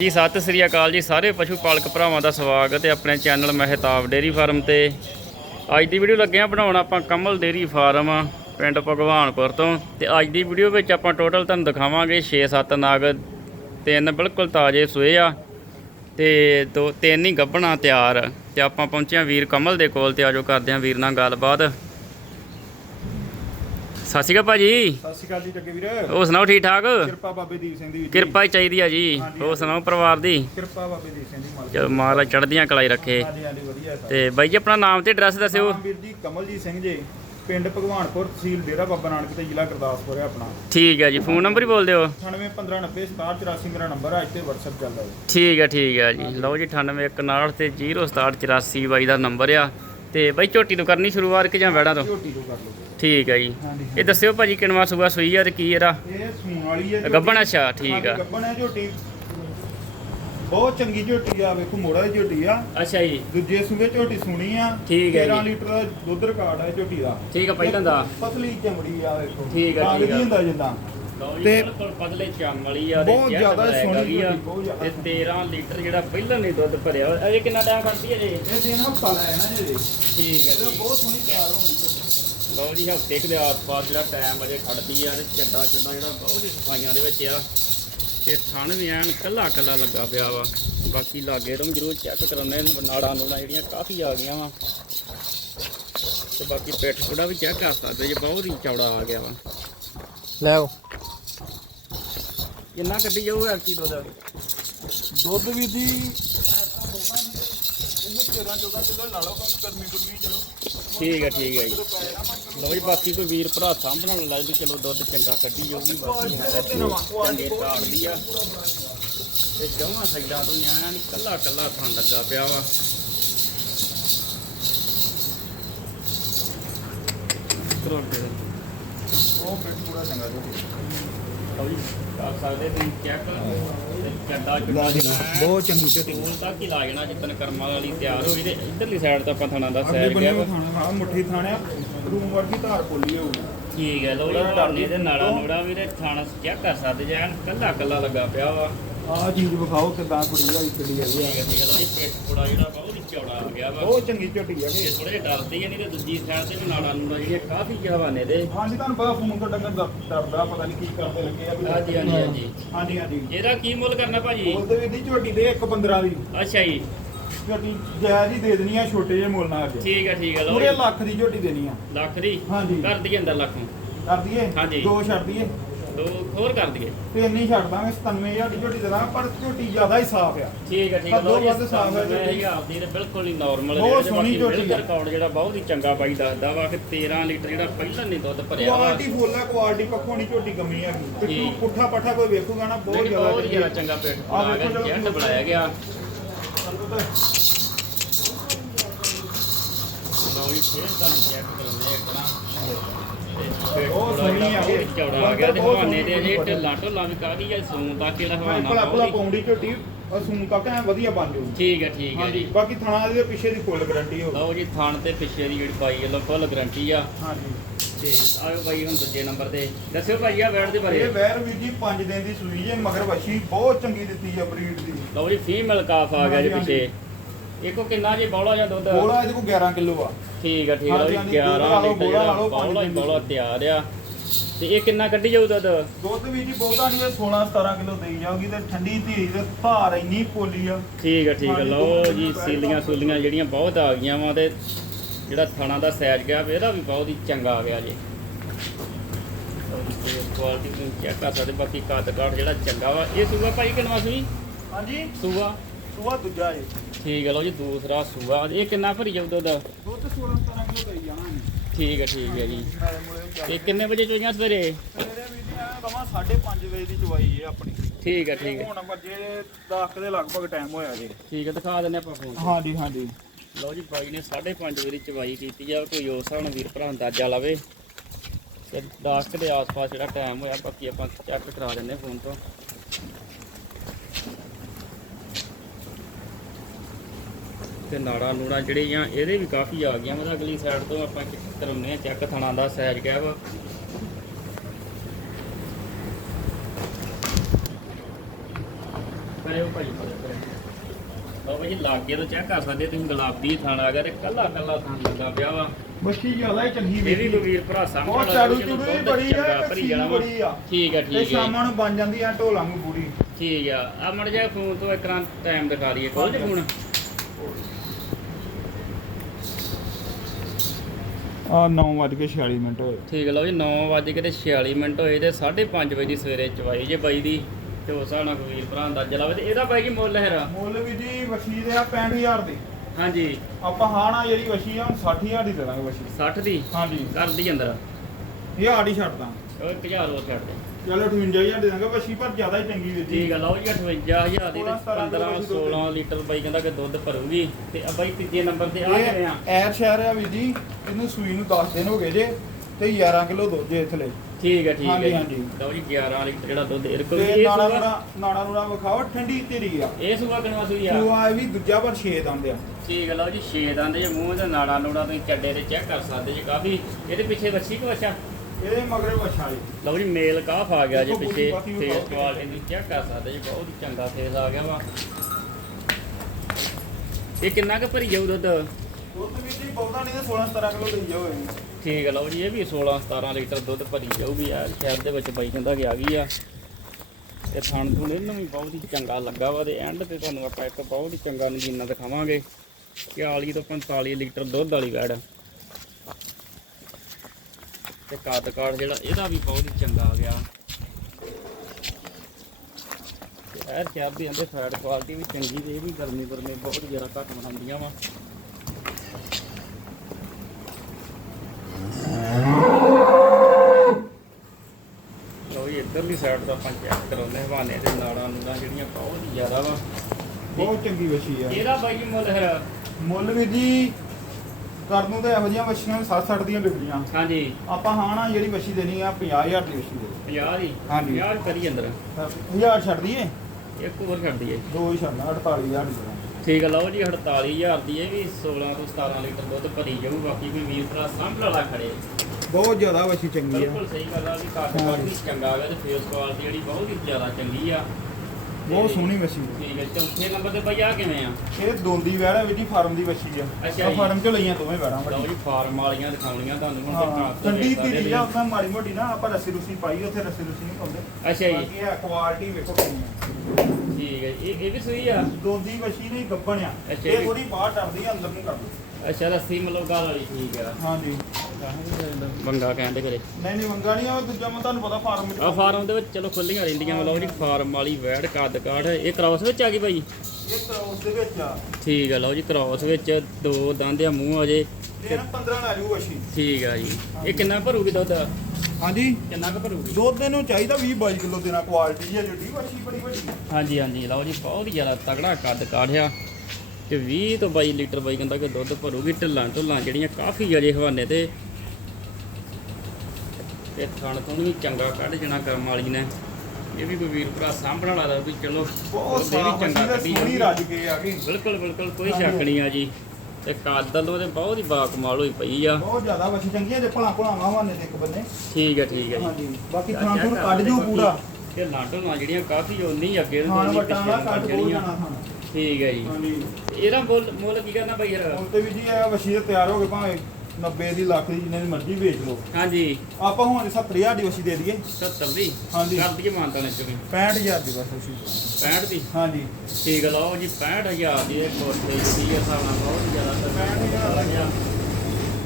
ਜੀ, ਸਤਿ ਸ੍ਰੀ ਅਕਾਲ ਜੀ, ਸਾਰੇ ਪਸ਼ੂ ਪਾਲਕ ਭਰਾਵਾਂ ਦਾ ਸਵਾਗਤ ਹੈ ਆਪਣੇ ਚੈਨਲ ਮਹਿਤਾਬ ਡੇਰੀ ਫਾਰਮ ਤੇ। ਅੱਜ ਦੀ ਵੀਡੀਓ ਲੱਗੇ ਆ ਬਣਾਉਣ ਆਪਾਂ ਕਮਲ ਡੇਰੀ ਫਾਰਮ, ਪਿੰਡ ਭਗਵਾਨਪੁਰ ਤੋਂ। ਤੇ ਅੱਜ ਦੀ ਵੀਡੀਓ ਵਿੱਚ ਆਪਾਂ ਟੋਟਲ ਤੁਹਾਨੂੰ ਦਿਖਾਵਾਂਗੇ 6-7 ਨਾਗ, ਤਿੰਨ ਬਿਲਕੁਲ ਤਾਜ਼ੇ ਸੂਏ ਆ, ਤੇ ਦੋ, ਤਿੰਨ ਹੀ ਗੱਭਣਾ ਤਿਆਰ। ਤੇ ਆਪਾਂ ਪਹੁੰਚੇ ਆ ਵੀਰ ਕਮਲ ਦੇ ਕੋਲ ਤੇ ਆਜੋ ਕਰਦੇ ਆ ਵੀਰ ਨਾਲ ਗੱਲਬਾਤ। ਸਤਿ ਸ਼੍ਰੀ ਅਕਾਲ ਭਾਜੀ। ਸਤਿ ਸ਼੍ਰੀ ਅਕਾਲ ਜੀ ਜੱਗੇ ਵੀਰ। ਹੋਰ ਸੁਣਾਓ ਠੀਕ ਠਾਕ? ਕਿਰਪਾ ਬਾਬੇ ਦੀਪ ਸਿੰਘ ਦੀ। ਕਿਰਪਾ ਹੀ ਚਾਹੀਦੀ ਆ ਜੀ। ਹੋਰ ਸੁਣਾਓ ਪਰਿਵਾਰ ਦੀ? ਕਿਰਪਾ ਬਾਬੇ ਦੀਪ ਸਿੰਘ ਦੀ ਮਾਲਕ। ਚਲੋ ਮਹਾਰਾਜ ਚੜ੍ਹਦੀਆਂ ਕਲਾਈ ਰੱਖੇ। ਹਾਂਜੀ ਹਾਂਜੀ ਵਧੀਆ ਹੈ ਤੇ ਬਾਈ ਜੀ ਆਪਣਾ ਨਾਮ ਤੇ ਐਡਰੈਸ ਦੱਸਿਓ। ਵੀਰ ਜੀ ਕਮਲਜੀਤ ਸਿੰਘ ਜੀ ਪਿੰਡ ਭਗਵਾਨਪੁਰ ਤਹਿਸੀਲ ਡੇਰਾ ਬਾਬਾ ਨਾਨਕ ਤੇ ਜ਼ਿਲ੍ਹਾ ਗੁਰਦਾਸਪੁਰ ਹੈ ਆਪਣਾ। ਠੀਕ ਹੈ ਜੀ ਫੋਨ ਨੰਬਰ ਹੀ ਬੋਲ ਦਿਓ। 9815906784 ਮੇਰਾ ਨੰਬਰ ਹੈ ਅੱਜ ਤੇ WhatsApp ਚੱਲਦਾ ਹੈ ਠੀਕ ਹੈ ਠੀਕ ਹੈ ਜੀ। ਲਓ ਜੀ 9819 ਤੇ 06784 ਬਾਈ ਦਾ ਨੰਬਰ ਆ। ਤੇ ਬਾਈ ਝੋਟੀ ਤੋਂ ਕਰਨੀ ਸ਼ੁਰੂਆਤ ਕਿ ਜਾਂ ਵੈੜਾਂ ਤੋਂ? ਝੋਟੀ ਤੋਂ ਕਰ ਲਓ। ਠੀਕ ਹੈ ਜੀ। ਹਾਂਜੀ ਇਹ ਦੱਸਿਓ ਭਾਜੀ ਕਿਨਵਾ ਸੂਆ ਸੂਈ ਆ ਤੇ ਕੀ ਇਹਦਾ? ਇਹ ਸੂਣ ਵਾਲੀ ਹੈ ਝੋਟੀ। ਗੱਭਣ ਅੱਛਾ ਠੀਕ ਆ। ਗੱਭਣ ਹੈ ਝੋਟੀ। ਬਹੁਤ ਚੰਗੀ ਝੋਟੀ ਆ ਵੇਖੋ ਮੋੜਾ ਦੀ ਝੋਟੀ ਆ। ਅੱਛਾ ਜੀ। ਦੂਜੇ ਸੂਬੇ ਝੋਟੀ ਸੁਣੀ ਆ। ਠੀਕ ਹੈ 13 ਜੀ। ਲੀਟਰ ਦਾ ਦੁੱਧ ਰਿਕਾਰਡ ਹੈ ਝੋਟੀ ਦਾ। ਠੀਕ ਆ ਪਹਿਲਾਂ ਦਾ ਪਤਲੀ ਚਮੜੀ ਆ ਵੇਖੋ। ਠੀਕ ਆ, ਰੰਗ ਠੀਕ ਆ। ਜੀ ਹੁੰਦਾ ਜਿੱਦਾਂ। ਤੇ ਬਿਲਕੁਲ ਪਤਲੇ ਚੰਮ ਵਾਲੀ ਆ ਤੇ ਬਹੁਤ ਜ਼ਿਆਦਾ ਸੋਹਣੀ ਵਾਲੀ ਆ। ਝੋਟੀ, ਬਹੁਤ ਜ਼ਿਆਦਾ ਤੇ 13 ਲੀਟਰ ਜਿਹੜਾ ਪਹਿਲਾਂ ਨਹੀਂ ਦੁੱਧ ਭਰਿਆ ਹੋਇਆ। ਅਜੇ ਕਿੰਨਾ ਟਾਈਮ ਖੜਦੀ ਹੈ ਜੀ? ਇਹ ਦਿਨ ਹਫਤਾ ਲੈ ਨਾ ਜੀ ਠੀਕ ਹੈ ਜੀ। ਬਹੁਤ ਸੋਹਣੀ ਤਿਆਰ ਹੋਣੀ ਲਓ ਜੀ ਹਫ਼ਤੇ ਕੁ ਦੇ ਆਸ-ਪਾਸ ਜਿਹੜਾ ਟਾਈਮ ਅਜੇ ਖੜਦੀ ਆ ਤੇ ਚੱਡਾ ਚੱਡਾ ਜਿਹੜਾ ਬਹੁਤ ਹੀ ਸਫਾਈਆਂ ਦੇ ਵਿੱਚ ਆ। ਤੇ ਥਣ ਵੀ ਐਨ ਕੱਲਾ ਕੱਲਾ ਲੱਗਾ ਪਿਆ ਵਾ। ਬਾਕੀ ਲਾਗੇ ਤੋਂ ਵੀ ਜ਼ਰੂਰ ਚੈੱਕ ਕਰਾਉਂਦੇ ਨਾੜਾਂ ਨੂੜਾਂ ਜਿਹੜੀਆਂ ਕਾਫੀ ਆ ਗਈਆਂ ਵਾ। ਤੇ ਬਾਕੀ ਪਿੱਠ ਥੋੜਾ ਵੀ ਚੈੱਕ ਕਰ ਸਕਦੇ ਜੇ ਬਹੁਤ ਹੀ ਚੌੜਾ ਆ ਗਿਆ ਵਾ। ਲੈ ਆਓ। ਕਿੰਨਾ ਕੱਢੀ ਜਾਊਗਾ ਐਕਟੀ ਦੁੱਧ? ਦੁੱਧ ਵੀ ਦੀ ਇਹ 13 14 ਕਿਲੋ ਨਾਲੋਂ ਕੰਮ ਗਰਮੀ ਗੁਰਮੀ ਚਲੋ। ਠੀਕ ਹੈ ਠੀਕ ਹੈ ਜੀ। ਲਓ ਜੀ, ਬਾਕੀ ਕੋਈ ਵੀਰ ਭਰਾ ਸਾਂਭਣ ਲੱਗ ਵੀ ਚਲੋ ਦੁੱਧ ਚੰਗਾ ਕੱਢੀ ਜਾਊਗੀ, ਬਾਕੀ ਹੈ ਚੰਗੇ ਕਾੜਦੀ ਆ। ਤੇ ਜਮਾਂ ਸਾਈਡਾਂ ਤੋਂ ਨਿਆਣਾ ਨਹੀਂ ਕੱਲਾ ਕੱਲਾ ਥਾਂ ਲੱਗਾ ਪਿਆ ਵਾ। ਕਰੋੜ ਦੇ ਉਹ ਪਿੱਠ ਪੂਰਾ ਚੰਗਾ ਜੀ ਲਓ ਜੀ ਕਰ ਸਕਦੇ ਤੁਸੀਂ ਚੈੱਕ ਤੇ ਚੱਡਾ ਲਾ ਜੀ, ਬਹੁਤ ਚੰਗੀ ਝੋਟੀ। ਟੂਲ ਤੱਕ ਹੀ ਲਾ ਜਾਣਾ ਜਿੱਦਨ ਕਰਮਾਂ ਵਾਲੀ ਤਿਆਰ ਹੋਈ ਤੇ ਇਧਰਲੀ ਸਾਈਡ ਤੋਂ ਆਪਾਂ ਥਾਣਾ ਦਾ ਅੱਗੇ ਸੈਰ ਬੰਨੇ ਗਿਆ ਵਾ। ਖਾਣਾ ਹਾਂ ਮੁੱਠੀ ਥਾਣਿਆ ਰੂਮ ਵਰਗੀ ਧਾਰ ਪੋਲੀ ਹੋਊਗੀ। ਠੀਕ ਹੈ ਲੋ ਜੀ ਭਾਨੇ ਦੇ ਨਾਲਾ ਨੂੜਾ ਵੀਰੇ ਥਾਣਾ ਚੈੱਕ ਕਰ ਸਕਦੇ ਜਾਂ ਕੱਲਾ ਕੱਲਾ ਲੱਗਾ ਪਿਆ ਵਾ। ਆਹ ਚੀਜ਼ ਵਿਖਾਓ ਕਿਦਾਂ ਕੁੜੀ ਦਾ ਇਕੜੀ ਹੈਗੀ ਠੀਕ ਹੈ ਠੀਕ ਹੈ ਲਓ ਜੀ ਪੇਟ ਥੋੜਾ ਜਿਹੜਾ ਚੌੜਾ ਆ ਗਿਆ ਵਾ। ਬਹੁਤ ਚੰਗੀ ਝੋਟੀ ਹੈ ਇਹ ਥੋੜੇ ਜਿਹਾ ਡਰਦੀ ਹੈ ਨਹੀਂ ਤੇ ਦੂਜੀ ਸਾਈਡ ਤੇ ਵੀ ਨਾਲਾ ਨੂੜਾ ਜਿਹੜੀਆਂ ਕਾਫੀ ਜਵਾਨੇ ਦੇ। ਹਾਂਜੀ ਤੁਹਾਨੂੰ ਪਤਾ ਫੋਨ ਤੋਂ ਡੰਗਰ ਦਰ- ਡਰਦਾ ਪਤਾ ਨਹੀਂ ਕੀ ਕਰਦੇ ਲੱਗੇ ਆ। ਵੀ ਹਾਂਜੀ, ਹਾਂਜੀ, ਹਾਂਜੀ। ਹਾਂਜੀ ਹਾਂਜੀ। ਇਹਦਾ ਕੀ ਮੁੱਲ ਕਰਨਾ ਭਾਜੀ? ਬੋਲਦੇ ਵੀ ਦੀ ਝੋਟੀ ਦੇ 1.15 ਦੀ। ਅੱਛਾ ਜੀ। ਝੋਟੀ ਜਾਇਜ਼ ਹੀ ਦੇ ਦੇਣੀ ਆ ਛੋਟੇ ਜਿਹੇ ਮੁੱਲ ਨਾਲ ਅੱਜ ਠੀਕ ਹੈ ਠੀਕ ਹੈ ਲਓ ਪੂਰੇ ਜੀ। ਲੱਖ ਦੀ ਝੋਟੀ ਦੇਣੀ ਆ। ਲੱਖ ਦੀ? ਹਾਂਜੀ। ਕਰ ਦਈਏ ਅੰਦਰ ਲੱਖ ਨੂੰ। ਕਰ ਦਈਏ? ਹਾਂਜੀ। ਦੋ ਛੱਡ ਦਈਏ? ਦੋ ਹੋਰ ਕਰ ਦਈਏ। ਤੇ ਇੰਨੀ ਛੱਡ ਦਾਂਗੇ 97000 ਦੀ ਝੋਟੀ ਦੇ ਦਾਂਗੇ ਪਰ ਝੋਟੀ ਜ਼ਿਆਦਾ ਹੀ ਸਾਫ਼ ਆ। ਠੀਕ ਹੈ ਠੀਕ ਹੈ ਲਓ ਹੱਦੋਂ ਜੀ ਵੱਧ ਸਾਫ਼ ਹੈ ਮੈਂ ਝੋਟੀ। ਇਹ ਆਪਦੀ ਤੇ ਬਿਲਕੁਲ ਹੀ ਨਾਰਮਲ ਬਹੁਤ ਸੋਹਣੀ ਝੋਟੀ ਆ। ਰਿਕਾਰਡ ਜਿਹੜਾ ਬਹੁਤ ਹੀ ਚੰਗਾ ਬਾਈ ਦੱਸਦਾ ਵਾ ਕਿ 13 ਲੀਟਰ ਜਿਹੜਾ ਪਹਿਲਾਂ ਨਹੀਂ ਦੁੱਧ ਭਰਿਆ ਵਾ। ਕੁਆਲਿਟੀ ਫੁੱਲ ਆ ਕੁਆਲਿਟੀ ਪੱਖੋਂ ਨਹੀਂ ਝੋਟੀ ਕਮੀ ਹੈਗੀ। ਪਿੱਠੂ ਠੀਕ। ਪੁੱਠਾ ਪੱਠਾ ਕੋਈ ਵੇਖੂਗਾ ਨਾ ਬਹੁਤ ਬਹੁਤ ਜ਼ਿਆਦਾ ਬਹੁਤ ਚੰਗੀ ਜ਼ਿਆਦਾ ਪੇਟ ਬਣਾ ਗਿਆ ਜੈਂਟ ਬਣਾਇਆ ਗਿਆ। ਫੇਰ ਸੋਹਣੀ ਆ। ਗਿਆ ਤੇ ਹਵਾਨੇ ਦੇ ਜੇ। ਢਿੱਲਾਂ ਢੁੱਲਾਂ ਵੀ ਕਾਹਦੀ ਆ ਸੂਨ ਕਿਹੜਾ ਭਲਾ ਹਵਾਨਾ ਭਲਾ ਬਹੁਤ ਹੀ- ਪੌਂਡੀ ਝੋਟੀ ਅਸੂਨ ਕੱਕ ਐ ਵਧੀਆ ਬਣ ਜਾਊਗੀ। ਠੀਕ ਹੈ ਠੀਕ ਹੈ ਹਾਂਜੀ ਜੀ। ਬਾਕੀ ਥਣਾ ਦੇ ਪਿੱਛੇ ਦੀ ਫੁੱਲ ਗਾਰੰਟੀ ਹੋਊ ਲਓ ਜੀ ਥਣ ਤੇ ਪਿੱਛੇ ਦੀ ਜਿਹੜੀ ਪਾਈ ਵੱਲੋਂ ਫੁੱਲ ਗਰੰਟੀ ਆ। ਹਾਂਜੀ। ਤੇ ਆਇਓ ਬਾਈ ਹੁਣ ਦੂਜੇ ਨੰਬਰ ਤੇ। ਦੱਸਿਓ ਭਾਈ ਆ ਬੈਠ ਦੇ ਬਾਰੇ। ਇਹ ਵੈਰ ਵੀਰ ਜੀ 5 ਦਿਨ ਦੀ ਸੂਈ ਜੇ ਮਗਰ ਵਛੀ ਬਹੁਤ ਚੰਗੀ ਦਿੱਤੀ ਆ ਬਰੀਡ ਦੀ। ਲਓ ਜੀ ਫੀਮੇਲ ਕਾਫ ਆ ਗਿਆ ਜੀ ਹਾਂਜੀ, ਪਿੱਛੇ। ਇੱਕੋ ਕਿੰਨਾ ਜੀ ਬੌਲਾ ਜਾਂ ਦੁੱਧ। ਬੋਲਾ ਇਹਦੇ ਕੋਲ 11 ਕਿਲੋ ਆ। ਠੀਕ ਆ ਠੀਕ ਆ ਹਾਂਜੀ, ਜੀ ਹਾਂਜੀ, 11 ਲਾ ਲਓ, ਲੀਟਰ ਬੋਲਾ ਜਿਹੜਾ ਲਓ, ਬੌਲਾ ਹੀ ਬੌਲਾ ਤਿਆਰ ਆ। ਤੇ ਇਹ ਕਿੰਨਾ ਕੱਢੀ ਜਾਊ ਦੁੱਧ? ਦੁੱਧ ਵੀ ਜੀ ਬਹੁਤਾ ਨਹੀਂ ਇਹ 16 17 ਕਿਲੋ ਦੇਈ ਜਾਊਗੀ ਤੇ ਠੰਡੀ ਧੀ ਤੇ ਧਾਰ ਇੰਨੀ ਪੋਲੀ ਆ। ਠੀਕ ਆ ਠੀਕ ਆ ਲਓ ਜੀ ਸੀਲੀਆਂ ਸੂਲੀਆਂ ਜਿਹੜੀਆਂ ਬਹੁਤ ਆ ਗਈਆਂ ਵਾ ਤੇ ਜਿਹੜਾ ਥਣਾ ਦਾ ਸਾਈਜ਼ ਗਿਆ ਇਹਦਾ ਵੀ ਬਹੁਤ ਹੀ ਚੰਗਾ ਆ ਗਿਆ ਜੀ। ਕੁਆਲਿਟੀ ਨੂੰ ਚੈੱਕ ਕਰ ਸਕਦੇ ਬਾਕੀ ਕੱਦ ਕਾਠ ਜਿਹੜਾ ਚੰਗਾ ਵਾ ਇਹ ਸੂਆ ਭਾਈ ਕਿੰਨਾ ਸੂਈ? ਹਾਂਜੀ। ਸੂਆ? ਸੂਆ ਦੂਜਾ ਜੀ ਠੀਕ ਆ ਲਓ ਜੀ ਦੂਸਰਾ ਸੂਆ ਇਹ ਕਿੰਨਾ ਭਰੀ ਜਾਊ ਦੁੱਧ? ਦੁੱਧ 16 17 ਕਿਲੋ ਦੇਈ ਜਾਣਾ। ਜੀ ਠੀਕ ਆ ਠੀਕ ਆ ਜੀ। ਤੇ ਕਿੰਨੇ ਵਜੇ ਚੋਈਆਂ ਸਵੇਰੇ? ਸਵੇਰੇ ਵੀ ਜੀ ਐਂ ਕਵਾਂ 5:30 ਵਜੇ ਦੀ ਚਵਾਈ ਹੈ ਆਪਣੀ। ਠੀਕ ਆ ਠੀਕ ਆ। ਹੁਣ ਵੱਜੇ 10 ਦੇ ਲਗਭਗ ਟਾਈਮ ਹੋਇਆ ਜੀ। ਠੀਕ ਆ ਦਿਖਾ ਦਿੰਦੇ ਆਪਾਂ ਫੋਨ ਹਾਂਜੀ ਹਾਂਜੀ। ਲਓ ਜੀ ਬਾਈ ਨੇ 5:30 ਵਜੇ ਚਵਾਈ ਕੀਤੀ ਆ। ਕੋਈ ਉਸ ਨਾਲ ਵੀਰ ਭਰਾ ਅੰਦਾਜ਼ਾ ਲਾਵੇ। ਤੇ 10 ਕੁ ਦੇ ਆਸ-ਪਾਸ ਜਿਹੜਾ ਟਾਈਮ ਹੋਇਆ ਬਾਕੀ ਆਪਾਂ ਚੈੱਕ ਕਰਾ ਦਿੰਦੇ ਫੋਨ ਤੋਂ। ਤੇ ਨਾੜਾ ਨੂੜਾ ਜਿਹੜੇ ਆ ਇਹਦੇ ਵੀ ਕਾਫੀ ਆ ਗਈਆਂ ਮਤਲਬ ਅਗਲੀ ਸਾਈਡ ਤੋਂ ਆਪਾਂ ਆ ਚੈੱਕ ਥਣਾ ਦਾ ਸਾਈਜ਼ ਗਿਆ ਵਾ। ਪਰ ਆਇਓ ਭਾਈ ਲਓ ਭਾਈ ਲਾਗੇ ਤੋਂ ਚੈੱਕ ਕਰ ਸਕਦੇ ਤੁਸੀਂ ਗੁਲਾਬੀ ਥਾਣਾ ਆ ਗਿਆ ਤੇ ਕੱਲਾ ਕੱਲਾ ਥਾਂ ਲੱਗਾ ਪਿਆ ਵਾ। ਬੱਚੀ ਜ਼ਿਆਦਾ ਹੀ ਚੰਗੀ ਇਹ ਵੀ ਵੀਰ ਭਰਾ ਸਾਹਮਣੇ ਬਹੁਤ ਚਾੜੂ ਚੂੜੂ ਵੀ ਬੜੀ ਆ, ਭਰੀ ਜਾਣਾ ਵਾ। ਬੜੀ ਆ। ਠੀਕ ਹੈ ਤੇ ਠੀਕ ਸ਼ਾਮਾਂ ਨੂੰ ਬਣ ਜਾਂਦੀ ਆ ਢੋਲਾਂ ਨੂੰ ਪੂਰੀ। ਠੀਕ ਆ। ਆ ਮੜ ਜਾ ਫੋਨ ਤੋਂ ਇੱਕ ਰਾਂ ਟਾਈਮ ਦਿਖਾ ਦਈਏ। ਕੋਲ ਜੇ ਫੋਨ। ਆ 9:46 ਮਿੰਟ ਹੋਏ। ਠੀਕ ਹੈ ਲਓ ਜੀ 9 ਵਜੇ ਕਿਤੇ 46 ਮਿੰਟ ਹੋਏ ਤੇ 5:30 ਵਜੇ ਦੀ ਸਵੇਰੇ ਚਵਾਈ ਜੇ ਬਾਈ ਦੀ ਤੇ ਉਸ ਹਿਸਾਬ ਨਾਲ ਕੋਈ ਵੀਰ ਭਰਾ ਅੰਦਾਜ਼ਾ ਲਾਵੇ ਤੇ ਇਹਦਾ ਬਾਈ ਕੀ ਮੁੱਲ ਹੈਰਾ ਮੁੱਲ ਵੀ ਜੀ ਵਸ਼ੀ ਦੇ ਆ 65000 ਦੇ। ਹਾਂਜੀ। ਆਪਾਂ ਹਾਣਾ ਜਿਹੜੀ ਵਸ਼ੀ ਆ ਹੁਣ 60000 ਦੀ ਦੇ ਦਾਂਗੇ ਵਸ਼ੀ। 60 ਦੀ? ਹਾਂਜੀ। ਕਰ ਦੀ ਅੰਦਰ? ਇਹ ਆੜੀ ਛੱਡਦਾ ਉਹ 1000 ਹੋਰ ਛੱਡ ਦੇ। ਚਲੋ 58000 ਦੇ ਦਾਂਗੇ ਵਸ਼ੀ ਪਰ ਜ਼ਿਆਦਾ ਹੀ ਚੰਗੀ ਜੀ ਠੀਕ ਆ ਲਓ ਜੀ 58000 ਦੀ ਤੇ 16 15 16 ਲੀਟਰ ਬਾਈ ਕਹਿੰਦਾ ਕਿ ਦੁੱਧ ਭਰੂਗੀ। ਤੇ ਆ ਬਾਈ ਤੀਜੇ ਨੰਬਰ ਤੇ ਆ ਕਿਵੇਂ ਆ। ਐਰ ਸ਼ਹਿਰ ਆ ਵੀਰ ਜੀ ਇਹਨੂੰ ਸੂਈ ਨੂੰ 10 ਦਿਨ ਹੋ ਗਏ ਜੇ ਤੇ 11 ਕਿਲੋ ਦੁੱਧ ਜੇ ਇਥਲੇ ਠੀਕ ਹੈ ਠੀਕ ਹੈ ਹਾਂਜੀ। ਲਓ ਜੀ 11 ਲੀਟਰ ਜਿਹੜਾ ਦੁੱਧ ਇਹ ਕੋਲ ਇਹ ਨੂੜਾ ਨਾੜਾ ਨੂੜਾ ਵਿਖਾਓ ਠੰਡੀ ਤੇਰੀ ਆ। ਇਹ ਸੂਆ ਕਿਨਵਾ ਸੂਈ ਆ? ਸੂਆ ਵੀ ਦੂਜਾ ਪਰ 6 ਦੰਦ ਆ। ਠੀਕ ਲਓ ਜੀ ਛੇ ਦੰਦ ਜੇ ਮੂੰਹ ਤੇ ਨਾੜਾ ਨੂੜਾ ਤੁਸੀਂ ਚੱਡੇ ਤੇ ਚੈੱਕ ਕਰ ਸਕਦੇ ਜੀ ਕਾਫੀ। ਇਹਦੇ ਪਿੱਛੇ ਵੱਛੀ ਕੋ ਅੱਛਾ ਇਹਦੇ ਮਗਰ ਲਓ ਜੀ ਮੇਲ ਕਾਫ ਆ ਗਿਆ ਜੀ ਪਿੱਛੇ। ਫੇਸ। ਕੁਆਲਿਟੀ ਦੀ ਚੈੱਕ ਕਰ ਸਕਦੇ ਜੀ ਬਹੁਤ ਚੰਗਾ ਫੇਸ ਆ ਗਿਆ ਵਾ। ਇਹ ਕਿੰਨਾ ਕੁ ਭਰੀ ਜਾਊ ਦੁੱਧ? ਦੁੱਧ ਵੀ ਜੀ ਬਹੁਤਾ ਨਹੀਂ ਤੇ 16 17 ਕਿਲੋ ਜਾਓ ਇਹ ਠੀਕ ਹੈ ਲਓ ਜੀ ਇਹ ਵੀ 16 17 ਲੀਟਰ ਦੁੱਧ ਭਰੀ ਜਾਊਗੀ ਆ ਸ਼ਹਿਰ ਦੇ ਵਿੱਚ ਬਾਈ ਕਹਿੰਦਾ ਕਿ ਆ ਗਈ ਆ। ਤੇ ਥਣ ਥੁਣ ਇਹਨੂੰ ਵੀ ਬਹੁਤ ਹੀ ਚੰਗਾ ਲੱਗਾ ਵਾ ਤੇ ਐਂਡ ਤੇ ਤੁਹਾਨੂੰ ਆਪਾਂ ਇੱਕ ਬਹੁਤ ਹੀ ਚੰਗਾ ਨਗੀਨਾ ਦਿਖਾਵਾਂਗੇ। 40 ਤੋਂ 45 ਲੀਟਰ ਦੁੱਧ ਵਾਲੀ ਵੈੜ। ਤੇ ਕੱਦ ਕਾਠ ਜਿਹੜਾ ਇਹਦਾ ਵੀ ਬਹੁਤ ਹੀ ਚੰਗਾ ਆ ਗਿਆ। ਤੇ ਐਰ ਸ਼ਹਿਰ ਦੀ ਅੰਦੇ ਫੈਟ ਕੁਆਲਿਟੀ ਵੀ ਚੰਗੀ ਤੇ ਇਹ ਵੀ ਗਰਮੀ ਗਰਮੀ ਬਹੁਤ ਜ਼ਿਆਦਾ ਘੱਟ ਬਣਾਉਂਦੀਆਂ ਵਾ। ਲੋ ਜੀ ਇੱਧਰਲੀ ਸਾਈਡ ਦਾ ਆਪਾਂ ਚੈੱਕ ਕਰਾਉਂਦੇ ਹਵਾਨੇ ਤੇ ਨਾੜਾਂ ਨੂੜਾਂ ਜਿਹੜੀਆਂ ਬਹੁਤ ਹੀ ਜ਼ਿਆਦਾ ਵਾ। ਬਹੁਤ ਚੰਗੀ ਵਛੀ ਆ। ਇਹਦਾ ਬਾਈ ਮੁੱਲ ਹੈ ਮੁੱਲ ਵੀ ਜੀ ਕਰ ਤੇ ਇਹੋ ਜਿਹੀਆਂ ਵਛੀਆਂ 60 60 ਦੀਆਂ ਵਿਕਦੀਆਂ। ਹਾਂਜੀ। ਆਪਾਂ ਹਾਣਾ ਜਿਹੜੀ ਵਛੀ ਦੇਣੀ ਆ 50000 ਦੀ ਵਛੀ ਦੇ। 50 ਦੀ ਹਾਂਜੀ। 50 ਕਰੀ ਅੰਦਰ। 1000 ਛੱਡ ਦਈਏ? ਇੱਕ ਹੋਰ ਛੱਡ ਦਈਏ। ਦੋ ਹੀ ਛੱਡਣਾ 48000 ਦੀ ਦੇਣਾ। ਠੀਕ ਹੈ ਲਓ ਜੀ 48000 ਦੀ ਇਹ ਵੀ 16 ਤੋਂ 17 ਲੀਟਰ ਦੁੱਧ ਭਰੀ ਜਾਊ। ਬਾਕੀ ਕੋਈ ਵੀਰ ਭਰਾ ਸੰਭਲ ਵਾਲਾ ਖੜੇ। ਬਹੁਤ ਜ਼ਿਆਦਾ ਵਛੀ ਚੰਗੀ ਆ। ਬਿਲਕੁਲ ਸਹੀ ਗੱਲ ਆ ਵੀ ਵੀ ਚੰਗਾ ਆ ਤੇ ਫੇਸ ਕੁਆਲਿਟੀ ਜਿਹੜੀ ਬਹੁਤ ਹੀ ਜ਼ਿਆਦਾ ਚੰਗੀ ਆ। ਬਹੁਤ ਸੋਹਣੀ ਵਛੀ ਠੀਕ ਹੈ ਚੌਥੇ ਨੰਬਰ ਤੇ ਬਾਈ ਆ ਕਿਵੇਂ ਆ? ਇਹ ਦੋਂਦੀ ਵੈੜ ਹੈ ਵੀ ਜੀ ਫਾਰਮ ਦੀ ਵਛੀ ਆ। ਅੱਛਾ। ਫਾਰਮ ਚੋਂ ਲਈਆਂ ਦੋਵੇਂ ਵੈੜਾਂ ਲਓ ਜੀ ਫਾਰਮ ਵਾਲੀਆਂ ਦਿਖਾਉਣੀਆਂ ਤੁਹਾਨੂੰ ਹੁਣ ਹਾਂ ਠੰਡੀ ਧੀਰੀ। ਆ ਉਦਾਂ ਮਾੜੀ ਮੋਟੀ ਨਾ ਆਪਾਂ ਰੱਸੀ ਰੁੱਸੀ ਪਾਈ ਉੱਥੇ ਰੱਸੀ ਰੁੱਸੀ ਨਹੀਂ ਪਾਉਂਦੇ। ਅੱਛਾ ਜੀ। ਬਾਕੀ ਇਹ ਕੁਆਲਿਟੀ ਵੇਖੋ ਕਿੰਨੀ ਆ। ਠੀਕ ਹੈ ਇਹ ਇਹ ਵੀ ਸੂਈ ਆ? ਦੋਂਦੀ ਵਛੀ ਨਹੀਂ ਗੱਬਣ ਆ। ਇਹ। ਥੋੜੀ ਬਾਹਰ ਟੱਪਦੀ ਆ ਅੰਦਰ ਨੂੰ ਕਰ ਦੋ ਅੱਛਾ ਰੱਸੀ ਮਤਲਬ ਗਾਲ ਵਾਲੀ ਠੀਕ ਆ। ਹਾਂਜੀ। ਬੰਗਾ ਕਹਿੰਦੇ ਕਰੇ ਨਹੀਂ ਨਹੀਂ ਮੰਗਾ ਨਹੀਂ ਉਹ ਦੂਜਾ ਮੈਂ ਤੁਹਾਨੂੰ ਪਤਾ ਫਾਰਮ ਵਿੱਚ ਆ ਫਾਰਮ ਦੇ ਵਿੱਚ ਚਲੋ ਖੁੱਲੀਆਂ ਰਹਿੰਦੀਆਂ ਮਤਲਬ ਜੀ ਫਾਰਮ ਵਾਲੀ ਵੈੜ ਕੱਦ ਕਾਠ ਇਹ ਕ੍ਰਾਸ ਵਿੱਚ ਆ ਗਈ ਭਾਈ ਇਹ ਕਰਾਉਸ ਦੇ ਵਿੱਚ ਆ। ਠੀਕ ਆ ਲਓ ਜੀ ਕ੍ਰਾਸ ਵਿੱਚ ਦੋ ਦੰਦ ਆ ਮੂੰਹ ਅਜੇ ਇਹ ਨਾ 15 ਲੈ ਜੂ ਵਛੀ ਠੀਕ ਆ ਜੀ। ਇਹ ਕਿੰਨਾ ਭਰੂਗੀ ਦੁੱਧ? ਹਾਂਜੀ। ਕਿੰਨਾ ਕੁ ਭਰੂਗੀ? ਦੁੱਧ ਇਹਨੂੰ ਚਾਹੀਦਾ 20 22 ਕਿਲੋ ਦੇਣਾ ਕੁਆਲਿਟੀ ਹੈ ਜਿਹੜੀ ਵਛੀ ਬੜੀ ਵੱਡੀ ਹਾਂਜੀ ਹਾਂਜੀ ਲਓ ਜੀ ਬਹੁਤ ਜ਼ਿਆਦਾ ਤਗੜਾ ਕੱਦ ਕਾਠਿਆ ਤੇ 20 ਤੋਂ 22 ਲੀਟਰ ਬਾਈ ਕਹਿੰਦਾ ਕਿ ਦੁੱਧ ਭਰੂਗੀ ਢਿੱਲਾਂ ਢੁੱਲਾਂ ਜਿਹੜੀਆਂ ਕਾਫੀ ਅਜੇ ਹਵਾਨੇ ਤੇ। ਤੇ ਥਣ ਤੋਂ ਵੀ ਚੰਗਾ ਕੱਢ ਜਣਾ ਕਰਮ ਵਾਲੀ ਨੇ। ਇਹ ਵੀ ਕੋਈ ਵੀਰ ਭਰਾ ਸਾਂਭਣ ਵਾਲਾ ਦਾ ਵੀ ਚਲੋ ਬਹੁਤ ਇਹ ਸਾਫ਼ ਤੇ ਕੱਢੀ ਸੋਹਣੀ। ਰੱਜ ਕੇ ਆ ਗਈ ਬਿਲਕੁਲ ਬਿਲਕੁਲ ਕੋਈ। ਸ਼ੱਕ ਨਹੀਂ ਆ ਜੀ। ਤੇ ਕੱਦ ਲੋ ਤੇ ਬਹੁਤ ਹੀ ਬਾਕਮਾਲ ਹੋਈ ਪਈ ਆ। ਬਹੁਤ ਜ਼ਿਆਦਾ ਵਛੀ ਚੰਗੀ ਹੈ ਜੇ ਭਲਾ ਭਲਾਵਾ ਵਾਨੇ ਦੇ ਇੱਕ ਬੰਨੇ ਠੀਕ ਹੈ ਠੀਕ ਹੈ ਜੀ। ਹਾਂਜੀ ਬਾਕੀ ਥਾਂ ਥੂਣ ਕੱਢ ਜੂ ਪੂਰਾ। ਲਾਂਟੋ ਨਾ ਜਿਹੜੀਆਂ ਕਾਫੀ ਉਨੀ ਅੱਗੇ ਤੋਂ ਥਾਂ ਉਨੀ ਵਟਾਂ ਦਾ ਪਿੱਛੇ ਕੱਢ ਬੋਲ ਜਾਣਾ ਥਾਂ। ਠੀਕ ਹੈ ਜੀ। ਹਾਂਜੀ। ਇਹਦਾ ਮੁੱਲ ਮੁੱਲ ਕੀ ਕਰਨਾ ਬਾਈ ਯਾਰ? ਹੁਣ ਤੇ ਵੀ ਜੀ ਇਹ ਵਛੀ ਤਿਆਰ ਹੋ ਗਏ ਭਾਵੇਂ 90 ਦੀ ਲੱਖ ਦੀ ਜਿੰਨੇ ਦੀ ਮਰਜ਼ੀ ਵੇਚ ਲਓ। ਹਾਂਜੀ। ਆਪਾਂ ਹੁਣ 70000 ਦੀ ਵਛੀ ਦੇ ਦਈਏ। 70 ਦੀ? ਹਾਂਜੀ। ਕਰ ਦਈਏ ਮਾਨਤਾ ਨੇ ਚੁਗੀ 65000 ਦੀ ਬਸ ਵਛੀ 65 ਦੀ? ਹਾਂਜੀ। ਠੀਕ ਲਓ ਜੀ 65000 ਦੀ ਇਹ ਕੋਠੇ ਦੀ ਹੈ ਹਿਸਾਬ ਨਾਲ ਬਹੁਤ ਜ਼ਿਆਦਾ ਤਾਂ 65,000 ਲੱਗਿਆ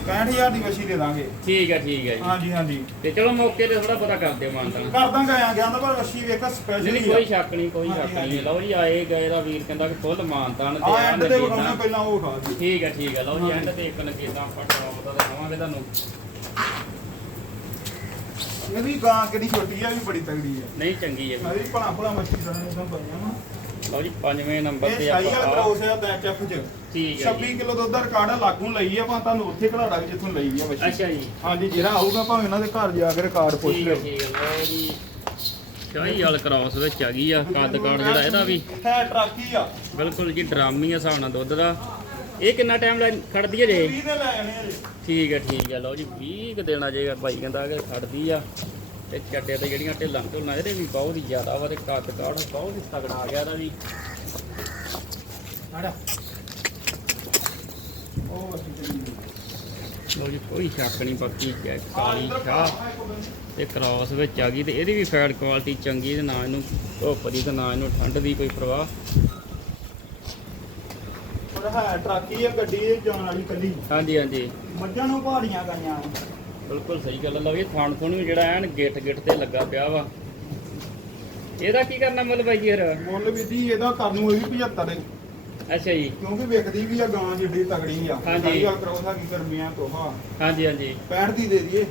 65000 ਦੀ ਵਛੀ ਦੇ ਦਾਂਗੇ। ਠੀਕ ਹੈ ਠੀਕ ਹੈ ਜੀ। ਹਾਂਜੀ ਹਾਂਜੀ। ਤੇ ਚਲੋ ਮੌਕੇ ਤੇ ਥੋੜਾ ਪਤਾ ਕਰ ਦਿਓ ਮਾਨਤਾ ਕਰ ਦਾਂਗੇ ਆ ਗਿਆ ਤਾਂ ਪਰ ਵਛੀ ਵੇਖ ਸਪੈਸ਼ਲ ਨਹੀਂ ਕੋਈ ਸ਼ੱਕ ਨਹੀਂ ਕੋਈ ਸ਼ੱਕ ਨਹੀਂ। ਲਓ ਜੀ ਆਏ ਗਏ ਦਾ ਵੀਰ ਕਹਿੰਦਾ ਕਿ ਫੁੱਲ ਮਾਨਤਾਨ ਆ ਐਂਡ ਤੇ ਵਿਖਾਉਣਾ ਪਹਿਲਾਂ ਉਹ ਖਾ ਜੀ ਠੀਕ ਹੈ ਠੀਕ ਹੈ ਲਓ ਜੀ। ਐਂਡ ਤੇ ਇੱਕ ਨਕੀਦਾਂ ਆਪਾਂ ਟੌਪ ਦਾ ਦਿਖਾਵਾਂਗੇ ਤੁਹਾਨੂੰ। ਇਹ ਵੀ ਗਾਂ ਕਿਹੜੀ ਛੋਟੀ ਆ ਵੀ ਬੜੀ ਤਗੜੀ ਆ। ਨਹੀਂ ਚੰਗੀ ਹੈ ਵੀ ਭਲਾ ਭਲਾ ਮੱਛੀ ਸਾਨੂੰ ਇਦਾਂ ਪਾਈਆਂ ਵਾ। ਲਓ ਜੀ ਪੰਜਵੇਂ ਨੰਬਰ ਇਹ ਤੇ ਸ਼ਾਹੀ ਵਾਲਾ ਆਪਾਂ ਕਰੋਸ ਆ ਬੈਕ ਐਫ ਚ। ਠੀਕ ਹੈ 26 ਜੀ। ਕਿਲੋ ਦੁੱਧ ਦਾ ਰਿਕਾਰਡ ਆ ਲਾਗੂ ਲਈ ਆ ਭਾਂ ਤੁਹਾਨੂੰ ਉੱਥੇ ਘੜਾੜਾ ਜਿੱਥੋਂ ਲਈ ਆ ਮੱਛੀ ਅੱਛਾ ਜੀ। ਹਾਂਜੀ ਜਿਹੜਾ ਆਊਗਾ ਭਾਵੇਂ ਇਹਨਾਂ ਦੇ ਘਰ ਜਾ ਕੇ ਰਿਕਾਰਡ ਪੁੱਛ ਠੀਕ ਹੈ ਲਿਓ। ਠੀਕ ਹੈ ਲਓ ਜੀ। ਸ਼ਾਹੀ ਵਾਲ ਕ੍ਰਾਸ ਵਿੱਚ ਆ ਗਈ ਆ ਕੱਦ ਕਾਠ ਜਿਹੜਾ ਇਹਦਾ ਵੀ। ਹੈ ਟਰਾਕੀ ਆ। ਬਿਲਕੁਲ ਜੀ ਡਰਾਮੀ ਆ ਹਿਸਾਬ ਨਾਲ ਦੁੱਧ ਦਾ। ਇਹ ਕਿੰਨਾ ਟਾਈਮ ਲੈ ਖੜਦੀ ਹੈ ਜੇ? 20 ਦੇ ਲੈ ਜਾਣੇ ਆ ਜੀ। ਠੀਕ ਹੈ ਠੀਕ ਹੈ ਲਓ ਜੀ 20 ਕੁ ਦੇਣਾ ਜੇਗਾ ਭਾਈ ਕਹਿੰਦਾ ਕਿ ਖੜਦੀ ਆ। ਤੇ ਚੱਡੇ ਤੇ ਜਿਹੜੀਆਂ ਢਿੱਲਾਂ ਢੁੱਲਾਂ ਇਹਦੇ ਵੀ ਬਹੁਤ ਹੀ ਜ਼ਿਆਦਾ ਵਾ ਤੇ ਕੱਦ ਕਾੜ ਬਹੁਤ ਹੀ ਤਗੜਾ ਆ ਗਿਆ ਇਹਦਾ ਵੀ। ਆੜਾ ਲੋ ਜੀ ਕੋਈ ਸ਼ੱਕ ਨਹੀਂ ਬਾਕੀ ਕਾਲੀ ਸ਼ਾਹ ਤੇ ਕ੍ਰਾਸ ਵਿੱਚ ਆ ਗਈ ਤੇ ਇਹਦੀ ਵੀ ਫੈਟ ਕੁਆਲਿਟੀ ਚੰਗੀ ਤੇ ਨਾ ਇਹਨੂੰ ਧੁੱਪ ਦੀ ਤੇ ਨਾ ਇਹਨੂੰ ਠੰਡ ਦੀ ਕੋਈ ਪ੍ਰਵਾਹ। ਪਰ ਹੈ ਟਰਾਕੀ ਆ ਗੱਡੀ ਜਾਣ ਵਾਲੀ ਕੱਲੀ। ਹਾਂਜੀ ਹਾਂਜੀ। ਮੱਝਾਂ ਨੂੰ ਪਹਾੜੀਆਂ ਗਈਆਂ। ਬਿਲਕੁਲ ਸਹੀ ਗੱਲ ਲਓ ਇਹ ਥਾਣ ਥੁਣ ਵੀ ਜਿਹੜਾ ਐਨ ਗਿੱਟ ਗਿੱਟ ਤੇ ਲੱਗਾ ਪਿਆ ਵਾ। ਇਹਦਾ ਕੀ ਕਰਨਾ ਮੁੱਲ ਬਾਈ ਫਿਰ? ਮੁੱਲ ਵੀ ਜੀ ਇਹਦਾ ਕਰਨ ਨੂੰ ਇਹ ਵੀ 75 ਦੇ ਅੱਛਾ ਜੀ। ਕਿਉਂਕਿ ਵਿਕਦੀ ਵੀ ਆ ਗਾਂ ਜਿੱਡੀ ਤਗੜੀ ਆ। ਹਾਂਜੀ। ਆ ਕਰੋ ਸਾਡੀ ਗਰਮੀਆਂ ਤੋਹਾ। ਹਾਂਜੀ ਹਾਂਜੀ। 65 ਦੀ ਦੇ ਦਈਏ।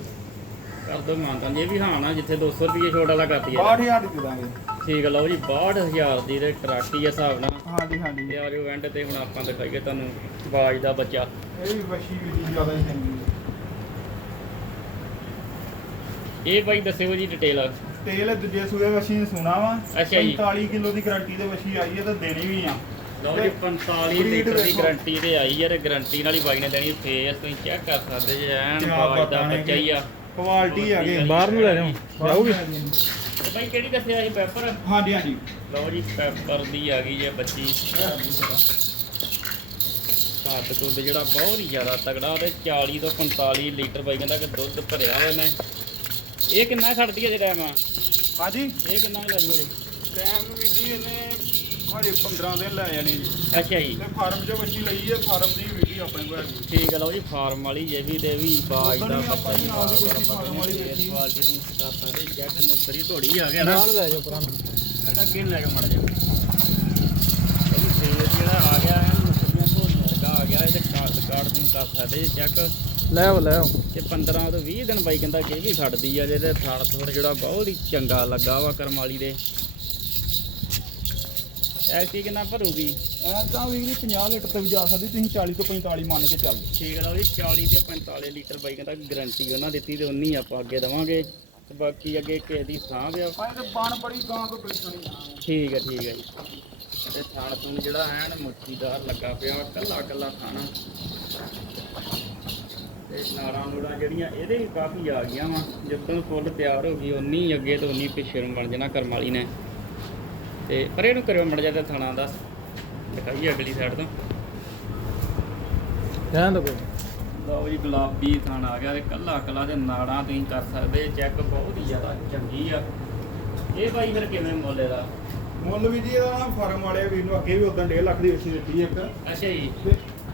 ਕਰ ਦੋ ਮਾਨਤਾਂ ਜੀ ਇਹ ਵੀ ਹਾਂ ਨਾ ਜਿੱਥੇ 200 ਰੁਪਏ ਛੋਟ ਵਾਲਾ ਕਰਦੀ ਹੈ 62000 ਦੀ ਦੇ ਦਾਂਗੇ। ਠੀਕ ਲਓ ਜੀ 62000 ਦੀ ਤੇ ਟਰਾਕੀ ਦੇ ਹਿਸਾਬ ਨਾਲ। ਹਾਂਜੀ ਹਾਂਜੀ। ਤੇ ਆ ਜੋ ਐਂਡ ਤੇ ਹੁਣ ਆਪਾਂ ਦਿਖਾਈਏ ਤੁਹਾਨੂੰ ਬਾਜ ਦਾ ਬੱਚਾ। ਇਹ ਵੀ ਵਸ਼ੀ ਵੀ ਜ਼ਿਆਦਾ ਹੀ ਚੰਗੀ ਹੈ। ਇਹ ਬਾਈ ਦੱਸਿਓ ਜੀ ਡਿਟੇਲ ਤੇਲ ਦੂਜੇ ਸੂਏ ਵਸ਼ੀ ਨੇ ਸੁਣਾ ਵਾ। ਅੱਛਾ ਜੀ। 45 ਕਿਲੋ ਦੀ ਗਾਰੰਟੀ ਤੇ ਵਸ਼ੀ ਆਈ ਹੈ ਤਾਂ ਦੇਣੀ ਵੀ ਆ। ਲਓ ਜੀ 45 Breed ਲੀਟਰ ਦੀ। ਗਾਰੰਟੀ ਤੇ ਆਈ ਹੈ ਤੇ ਗਾਰੰਟੀ ਨਾਲ ਹੀ ਬਾਈ ਨੇ ਦੇਣੀ ਫੇਸ ਤੁਸੀਂ ਚੈੱਕ ਕਰ ਸਕਦੇ ਜੇ ਐਨ ਕਿਆ ਬਾਜ ਦਾ ਬਾਤਾਂ ਨੇ ਬੱਚਾ ਹੀ ਆ। ਕੁਆਲਿਟੀ ਆ ਗਈ। ਬਾਹਰ ਨੂੰ ਲੈ ਜਾਓ ਜਾਊਗੀ? ਤੇ ਬਾਈ ਕਿਹੜੀ ਦੱਸਿਆ ਸੀ ਪੈਪਰ? ਹਾਂਜੀ ਹਾਂਜੀ। ਲਓ ਜੀ ਪੈਪਰ ਦੀ ਆ ਗਈ ਹੈ ਬੱਚੀ। ਘੱਟ ਦੁੱਧ ਜਿਹੜਾ ਬਹੁਤ ਹੀ ਜ਼ਿਆਦਾ ਤਗੜਾ 40 ਤੋਂ 45 ਲੀਟਰ ਬਾਈ ਕਹਿੰਦਾ ਕਿ ਦੁੱਧ ਭਰਿਆ ਹੋਇਆ ਨੇ ਇਹ ਕਿੰਨਾ ਖੜਦੀ ਹੈ ਜੇ ਟਾਈਮ ਹਾਂਜੀ। ਇਹ ਕਿੰਨਾ ਲੱਗ ਜੀ? ਟਾਈਮ ਵੀ ਜੀ ਇਹਨੇ ਹਜੇ 15 ਦਿਨ ਲੈ ਜਾਣੇ ਜੀ। ਅੱਛਾ ਜੀ। ਤੇ ਫਾਰਮ 'ਚੋਂ ਬੱਚੀ ਲਈ ਹੈ ਫਾਰਮ ਦੀ ਵੀਡੀ ਆਪਣੇ ਕੋਲ ਹੈਗੀ। ਠੀਕ ਹੈ ਲਓ ਜੀ ਫਾਰਮ ਵਾਲੀ ਇਹ ਵੀ ਤੇ ਵੀ ਬਾਜ ਦਾ ਵੀ ਆਪਾਂ ਨੂੰ ਨਾਲ ਦੀ ਕੋਈ ਫਾਰਮ ਵਾਲੀ ਇਸ ਦੇਖੀ। ਕੁਆਲਿਟੀ ਦੀ ਕਰ ਸਕਦੇ ਜੈਕ ਨੁਕਰੀ ਧੋੜੀ ਆ ਗਿਆ ਨਾ। ਲੈ ਜਾਓ ਭਰਾ ਇਹਦਾ ਅੱਗੇ ਨੂੰ ਲੈ ਕੇ ਮੜ ਜਾ। ਇਹ ਵੀ ਜਿਹੜਾ ਆ ਗਿਆ ਹੈ ਨੁਕਰੀਆਂ ਵਰਗਾ ਆ ਗਿਆ ਇਹਦੇ ਕਾਰਡ ਕਾਰਡ ਤੁਸੀਂ ਕਰ ਸਕਦੇ ਚੈੱਕ ਲੈ ਆਓ ਲੈ ਆਓ। ਤੇ 15 ਤੋਂ 20 ਦਿਨ ਬਾਈ ਕਹਿੰਦਾ ਕਿ ਵੀ ਖੜਦੀ ਆ ਜਿਹਦੇ ਥਾਲ ਥੋੜ ਜਿਹੜਾ ਬਹੁਤ ਹੀ ਚੰਗਾ ਲੱਗਾ ਵਾ ਕਰਮਾਲੀ ਦੇ। ਐਸੀ ਕਿੰਨਾ ਭਰੂਗੀ? ਐ ਤਾਂ ਵੀ ਜੀ 50 ਲੀਟਰ ਤੇ ਵੀ ਜਾ ਸਕਦੀ ਤੁਸੀਂ 40 ਤੋਂ 45 ਮੰਨ ਕੇ ਚੱਲ। ਠੀਕ ਹੈ ਲਓ ਜੀ 40 ਤੇ 45 ਲੀਟਰ ਬਾਈ ਕਹਿੰਦਾ ਗਾਰੰਟੀ ਉਹਨਾਂ ਦਿੱਤੀ ਤੇ ਉਨੀ ਆਪਾਂ ਅੱਗੇ ਦਵਾਂਗੇ। ਤੇ ਬਾਕੀ ਅੱਗੇ ਕਿਸੇ ਦੀ ਥਾਂ ਪਿਆ ਪਾਏ ਤੇ ਬਣ ਬੜੀ ਗਾਂ ਕੋ ਬੈਠਣੀ ਠੀਕ ਹੈ ਠੀਕ ਹੈ ਜੀ। ਤੇ ਥਾਣ ਥੂਣ ਜਿਹੜਾ ਐਨ ਮੁੱਠੀਦਾਰ ਲੱਗਾ ਪਿਆ ਕੱਲਾ ਕੱਲਾ ਖਾਣਾ। ਤੇ ਨਾੜਾਂ ਨੂੜਾਂ ਜਿਹੜੀਆਂ ਇਹਦੇ ਵੀ ਕਾਫੀ ਆ ਗਈਆਂ ਵਾ। ਜਦੋਂ ਫੁੱਲ ਤਿਆਰ ਹੋ ਗਈ ਉਨੀ ਅੱਗੇ ਤੋਂ ਉਨੀ ਪਿੱਛੇ ਨੂੰ ਬਣ ਜਾਣਾ ਕਰਮ ਵਾਲੀ ਨੇ। ਤੇ ਪਰ ਇਹਨੂੰ ਕਰਿਓ ਮੜ ਜਾ ਤੇ ਥਾਣਾ ਦਾ। ਦਿਖਾਈਏ ਅਗਲੀ ਸਾਈਡ ਤੋਂ। ਰਹਿਣ ਦੋ ਕੋਈ। ਲਓ ਜੀ ਗੁਲਾਬੀ ਥਾਣ ਆ ਗਿਆ ਤੇ ਕੱਲਾ ਕੱਲਾ ਤੇ ਨਾੜਾਂ ਤੁਸੀਂ ਕਰ ਸਕਦੇ ਚੈੱਕ ਬਹੁਤ ਹੀ ਜ਼ਿਆਦਾ ਚੰਗੀ ਆ। ਇਹ ਬਾਈ ਫਿਰ ਕਿਵੇਂ ਮੁੱਲ ਇਹਦਾ? ਮੁੱਲ ਵੀ ਜੀ ਇਹਦਾ ਫਾਰਮ ਵਾਲੇ ਵੀ ਨੂੰ ਅੱਗੇ ਵੀ ਉਦੋਂ 1.5 ਲੱਖ ਦੀ ਅੱਛੀ ਦਿੱਤੀ ਇੱਕ। ਅੱਛਾ ਜੀ।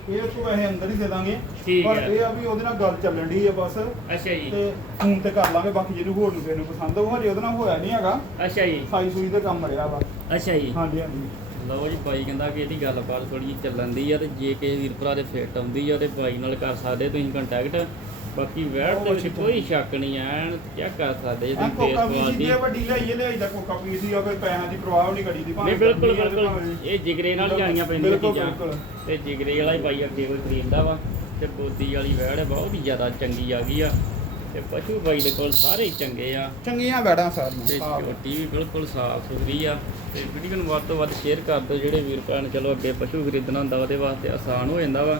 ਇਹ ਤੋਂ ਵੈਸੇ ਅੰਦਰ ਹੀ ਦੇ ਦਾਂਗੇ। ਠੀਕ ਪਰ ਹੈ। ਇਹ ਆ ਵੀ ਉਹਦੇ ਨਾਲ ਗੱਲ ਚੱਲਣ ਦੀ ਆ ਬਸ। ਅੱਛਾ ਜੀ। ਤੇ ਫੋਨ ਤੇ ਕਰ ਲਾਂਗੇ ਬਾਕੀ ਜਿਹਨੂੰ ਹੋਰ ਨੂੰ ਕਿਸੇ ਨੂੰ ਪਸੰਦ ਹੋਊ ਹਜੇ ਉਹਦੇ ਨਾਲ ਹੋਇਆ ਨਹੀਂ ਹੈਗਾ। ਅੱਛਾ ਜੀ। ਸਾਈ ਸੂਈ ਦਾ ਕੰਮ ਰਿਹਾ ਵਾ। ਅੱਛਾ ਜੀ। ਹਾਂਜੀ ਹਾਂਜੀ। ਲਓ ਜੀ ਬਾਈ ਕਹਿੰਦਾ ਕਿ ਇਹਦੀ ਗੱਲਬਾਤ ਥੋੜੀ ਜਿਹੀ ਚੱਲਣ ਦੀ ਆ ਤੇ ਜੇ ਕਿਸੇ ਵੀਰ ਭਰਾ ਦੇ ਫਿੱਟ ਆਉਂਦੀ ਆ ਤੇ ਬਾਈ ਨਾਲ ਕਰ ਸਕਦੇ ਤੁਸੀਂ ਕੰਟੈਕਟ ਬਾਕੀ ਵੈਟ ਦੇ ਵਿੱਚ ਕੋਈ ਸ਼ੱਕ ਨਹੀਂ ਐਨ ਚੈੱਕ ਕਰ ਸਕਦੇ ਫੇਸ ਕੋਕਾ ਵੀ ਕੁਆਲਿਟੀ ਜੇ ਵੱਡੀ ਲਈਏ ਲਿਆਈ ਦਾ ਕੋਕਾ ਹੀ ਆ ਕੋਈ ਪੈਸਿਆਂ ਦੀ ਪਰਵਾਹ ਨਹੀਂ ਕਰੀ ਦੀ ਨਹੀਂ ਬਿਲਕੁਲ ਗਰਮੀ ਆ ਤੇ ਬਿਲਕੁਲ ਇਹ ਜਿਗਰੇ ਨਾਲ ਆਈਆਂ ਪੈਂਦੀਆਂ ਬਿਲਕੁਲ, ਚੀਜ਼ਾਂ। ਬਿਲਕੁਲ। ਤੇ ਜਿਗਰੇ ਵਾਲਾ ਹੀ ਬਾਈ ਅੱਗੇ ਕੋਈ ਖਰੀਦਦਾ ਵਾ ਤੇ ਬੋਦੀ ਵਾਲੀ ਵੈੜ ਬਹੁਤ ਹੀ ਜ਼ਿਆਦਾ ਚੰਗੀ ਆ ਗਈ ਆ। ਤੇ ਪਸ਼ੂ ਬਾਈ ਦੇ ਕੋਲ ਸਾਰੇ ਹੀ ਚੰਗੇ ਆ। ਚੰਗੀਆਂ ਵੈੜਾਂ ਤੇ ਸਾਰੀਆਂ ਝੋਟੀ ਵੀ ਬਿਲਕੁਲ ਸਾਫ਼ ਸੁਥਰੀ ਆ। ਤੇ ਵੀਡੀਓ ਨੂੰ ਵੱਧ ਤੋਂ ਵੱਧ ਸ਼ੇਅਰ ਕਰ ਦਿਓ ਜਿਹੜੇ ਵੀਰ ਭੈਣ ਚਲੋ ਅੱਗੇ ਪਸ਼ੂ ਖਰੀਦਣਾ ਹੁੰਦਾ ਉਹਦੇ ਵਾਸਤੇ ਆਸਾਨ ਹੋ ਜਾਂਦਾ ਵਾ।